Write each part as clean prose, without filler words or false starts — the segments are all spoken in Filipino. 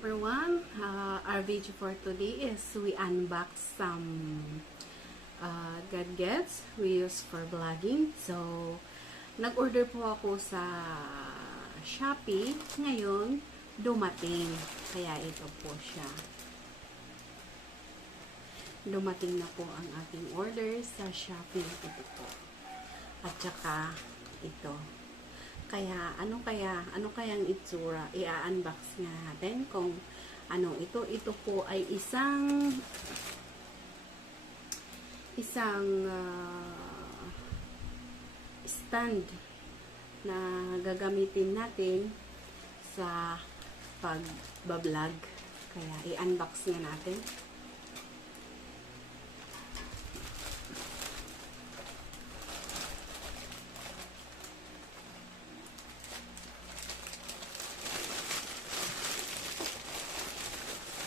everyone, our video for today is we unbox some gadgets we use for vlogging. So, nag-order po ako sa Shopee. Ngayon, dumating. Kaya ito po siya. Dumating na po ang ating order sa Shopee. Ito po. At saka, ito. Kaya, ano kayang itsura? I-unbox nga natin kung ano ito. Ito po ay isang stand na gagamitin natin sa pag-vlog. Kaya, i-unbox nga natin.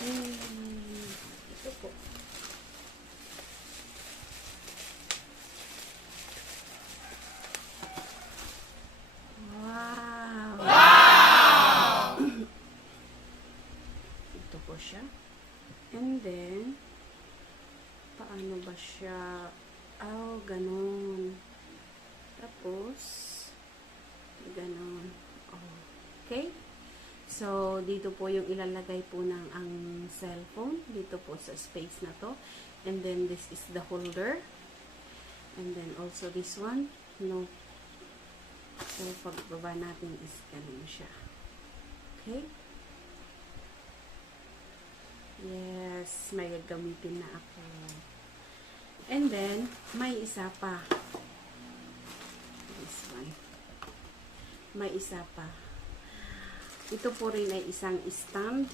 Ito po. Wow! Wow! Ito po siya. And then, paano ba siya? Oh, ganun. Tapos, ganun. Okay? So, dito po yung ilalagay po ng ang cellphone. Dito po sa space na to. And then, this is the holder. And then, also this one. No. So, pagbaba natin is ganun siya. Okay? Yes, may gagamitin na ako. And then, may isa pa. This one. May isa pa. Ito po rin ay isang stand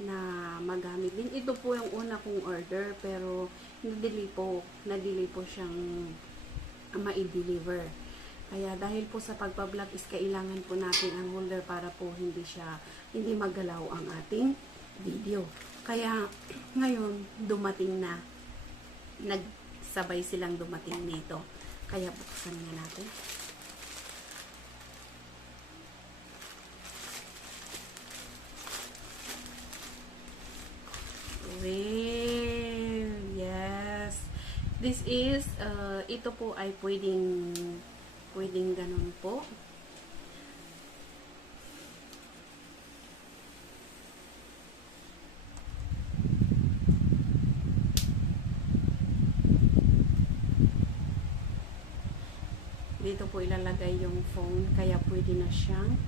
na magamit din. Ito po yung una kong order pero nadili po siyang ma-deliver. Kaya dahil po sa pagpa-vlog is kailangan po natin ang holder para po hindi magalaw ang ating video. Kaya ngayon dumating na, nagsabay silang dumating nito. Kaya buksan nga natin. Well, yes. This is, ito po ay pwedeng ganun po. Dito po ilalagay yung phone, kaya pwede na siyang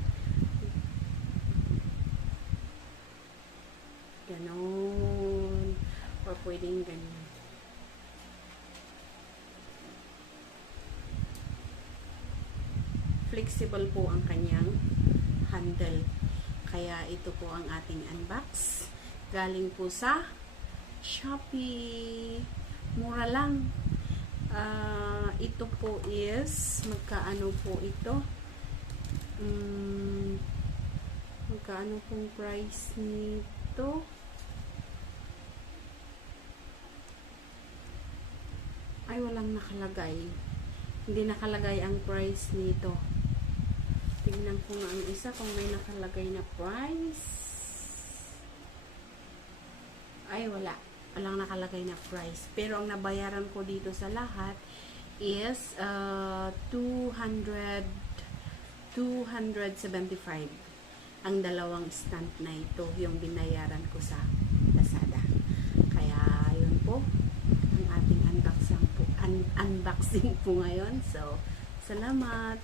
ganon, or pwedeng ganyan. Flexible po ang kanyang handle. Kaya ito po ang ating unbox. Galing po sa Shopee. Mura lang. Ito po is, magkaano po ito? Magkaano pong price nito? Ay, walang nakalagay. Hindi nakalagay ang price nito. Tingnan ko nga ang isa kung may nakalagay na price. Ay, wala. Walang nakalagay na price. Pero ang nabayaran ko dito sa lahat is 275. Ang dalawang stand na ito yung binayaran ko sa Lazada. Kaya, yun po ang ating unboxing po ngayon. So, salamat!